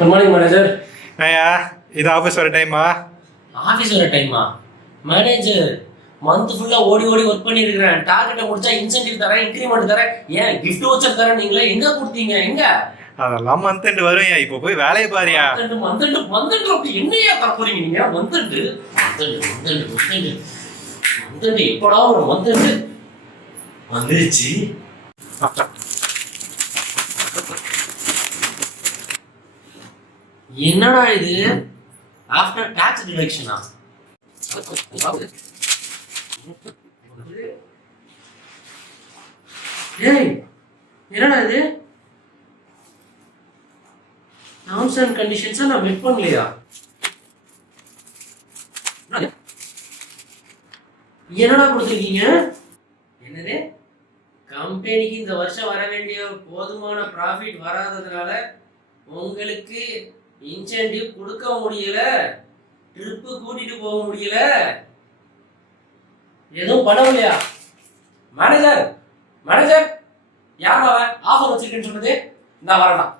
Good morning manager ஐயா இது office வர டைமா ஆஃபீஸ் வர டைமா மேனேஜர் மந்த் ஃபுல்லா ஓடி ஓடி ஒர்க் பண்ணிருக்கிறேன். டார்கெட்டை முடிச்சா இன்சென்டிவ் தரேன் இன்க்ரிமெண்ட் தரேன். ஏன் gift வச்சர் தரேன் நீங்களே? எங்க கொடுத்தீங்க? எங்க? அதெல்லாம் மந்த் எண்டு வரும் இப்போ போய் வேலையை பாரியா. மந்தண்டு மந்தண்டு மந்தண்டு அப்படி என்னையா தர போறீங்க நீங்க? மந்தண்டு மந்தண்டு மந்தண்டு மந்தண்டு மந்தண்டு எப்படா ஒரு மந்தண்டு வந்துருச்சு. என்னடா இது? ஆஃப்டர் டாக்ஸ் டிடக்ஷனா ஏய் என்னடா இது? டேர்ம்ஸ் அண்ட் கண்டிஷன்ஸை நான் மெட் பண்ணலையா? என்னடா கொடுத்துருக்கீங்க? என்னது? கம்பெனிக்கு இந்த வருஷம் வர வேண்டிய போதுமான ப்ராஃபிட் வராததுனால உங்களுக்கு இன்சென்டிவ் கொடுக்க முடியல ட்ரிப்பு கூட்டிட்டு போக முடியல. எதுவும் பண்ணவில்லையா? மேனேஜர் மேனேஜர் யார் அவன் ஆஃபர் வச்சிருக்கேன்னு சொன்னது? நான் வரலாம்